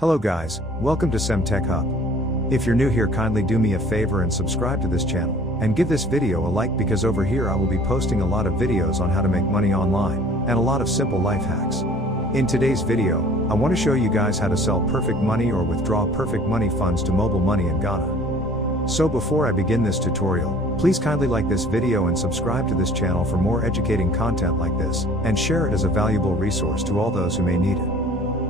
Hello guys, welcome to SemTechHub. If you're new here, kindly do me a favor and subscribe to this channel, and give this video a like because over here I will be posting a lot of videos on how to make money online, and a lot of simple life hacks. In today's video, I want to show you guys how to sell perfect money or withdraw perfect money funds to mobile money in Ghana. So before I begin this tutorial, please kindly like this video and subscribe to this channel for more educating content like this, and share it as a valuable resource to all those who may need it.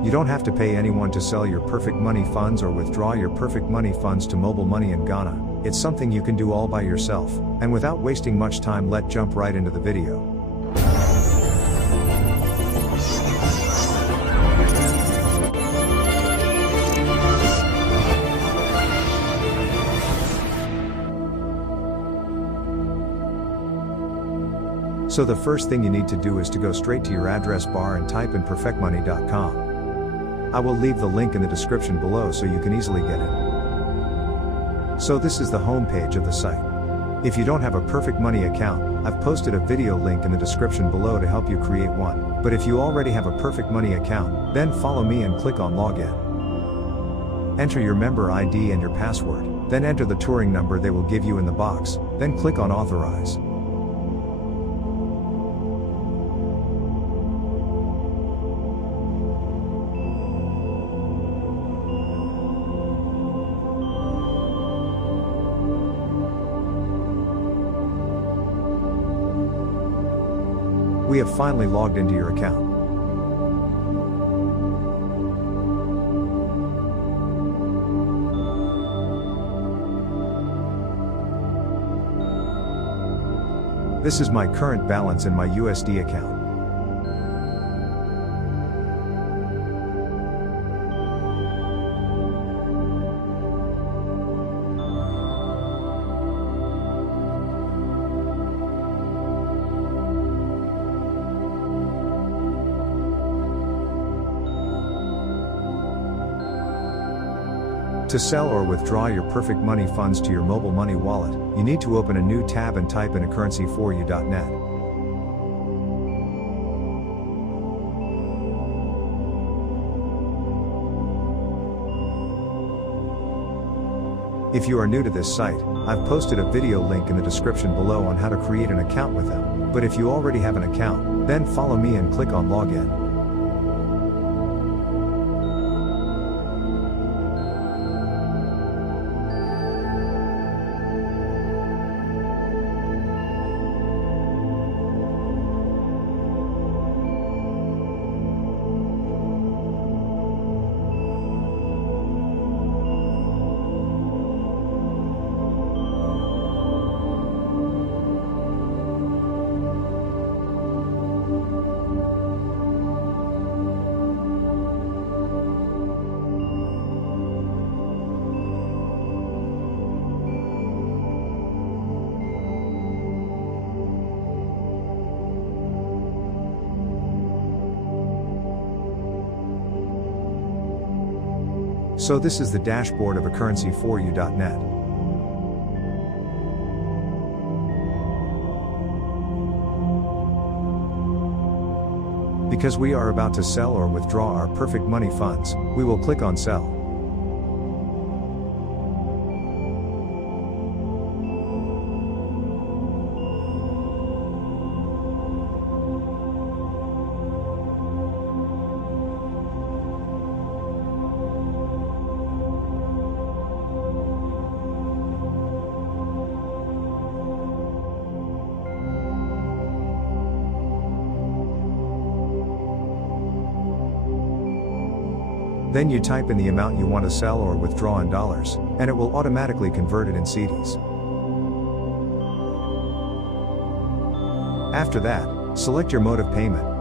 You don't have to pay anyone to sell your perfect money funds or withdraw your perfect money funds to mobile money in Ghana. It's something you can do all by yourself, and without wasting much time, let's jump right into the video. So the first thing you need to do is to go straight to your address bar and type in perfectmoney.com. I will leave the link in the description below so you can easily get it. So this is the home page of the site. If you don't have a Perfect Money account, I've posted a video link in the description below to help you create one. But if you already have a Perfect Money account, then follow me and click on Login. Enter your member ID and your password, then enter the touring number they will give you in the box, then click on Authorize. We have finally logged into your account. This is my current balance in my USD account. To sell or withdraw your perfect money funds to your mobile money wallet, you need to open a new tab and type in 𝐏𝐞𝐫𝐿.net. If you are new to this site, I've posted a video link in the description below on how to create an account with them, but if you already have an account, then follow me and click on Login. So this is the dashboard of 𝐏𝐞𝐫𝐿.net. Because we are about to sell or withdraw our perfect money funds, we will click on Sell. Then you type in the amount you want to sell or withdraw in dollars, and it will automatically convert it in cedis. After that, select your mode of payment.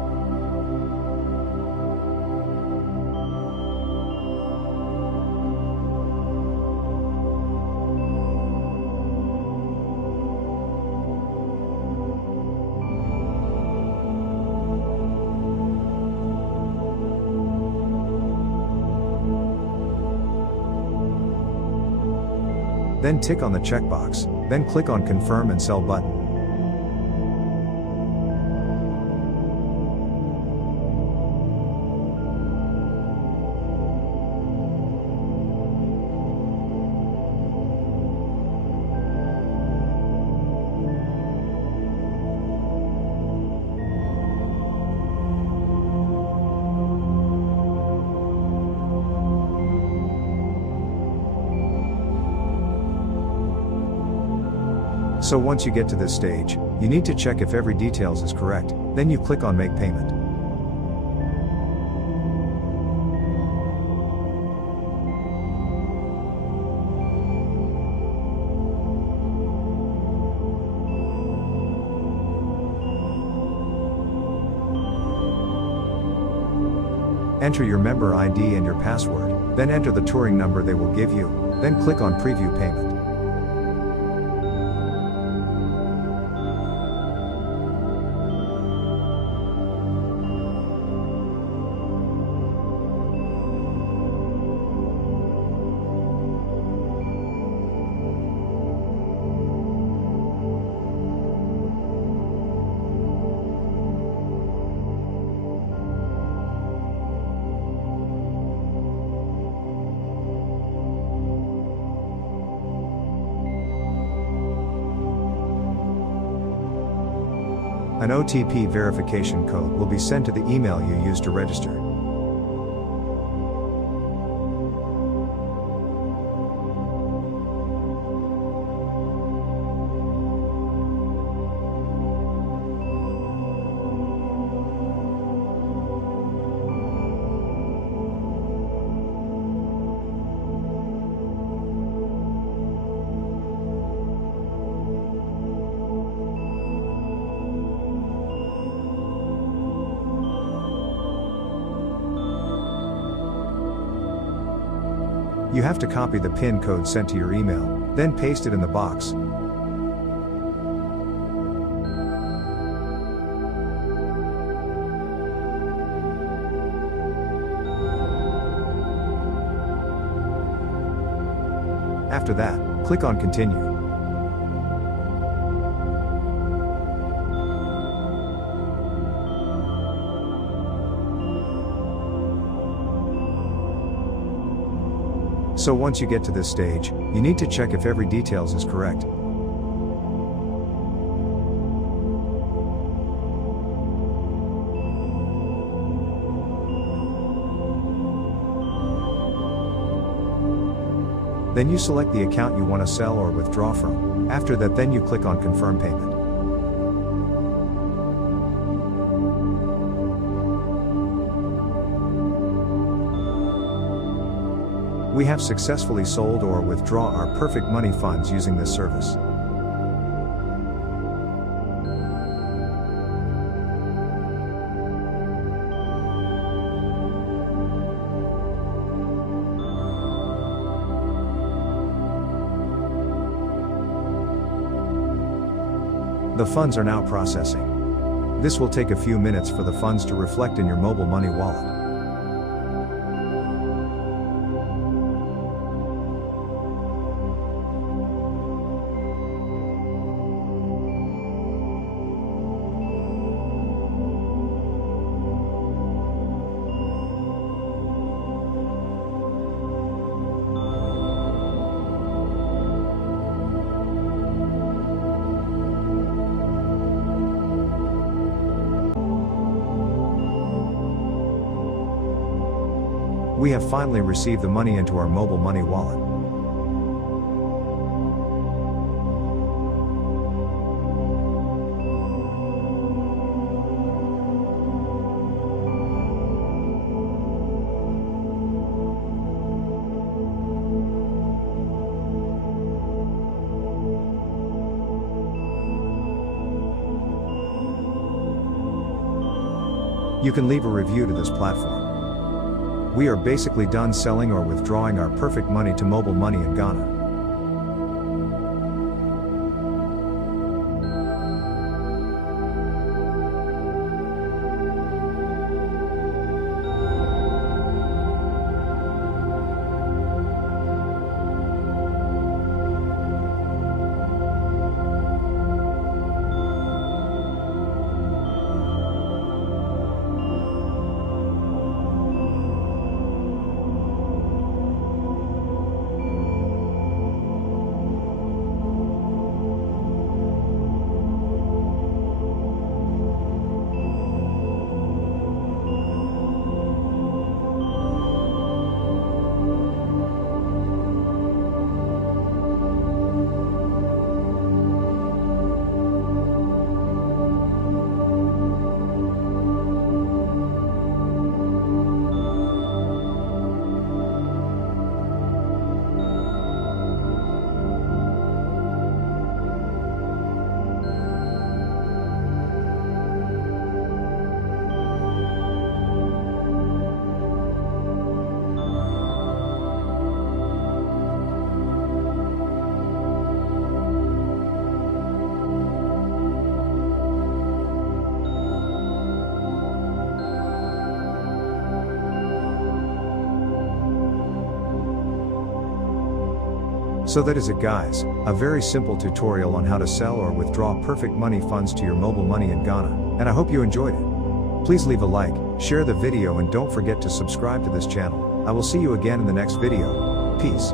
Then tick on the checkbox, then click on Confirm and Sell button. So once you get to this stage, you need to check if every details is correct, then you click on Make Payment. Enter your member ID and your password, then enter the touring number they will give you, then click on Preview Payment. An OTP verification code will be sent to the email you used to register. You have to copy the PIN code sent to your email, then paste it in the box. After that, click on Continue. So once you get to this stage, you need to check if every details is correct. Then you select the account you want to sell or withdraw from. After that, then you click on Confirm Payment. We have successfully sold or withdraw our Perfect Money funds using this service. The funds are now processing. This will take a few minutes for the funds to reflect in your mobile money wallet. We have finally received the money into our mobile money wallet. You can leave a review to this platform. We are basically done selling or withdrawing our Perfect Money to mobile money in Ghana. So that is it guys, a very simple tutorial on how to sell or withdraw Perfect Money funds to your mobile money in Ghana, and I hope you enjoyed it. Please leave a like, share the video and don't forget to subscribe to this channel. I will see you again in the next video. Peace.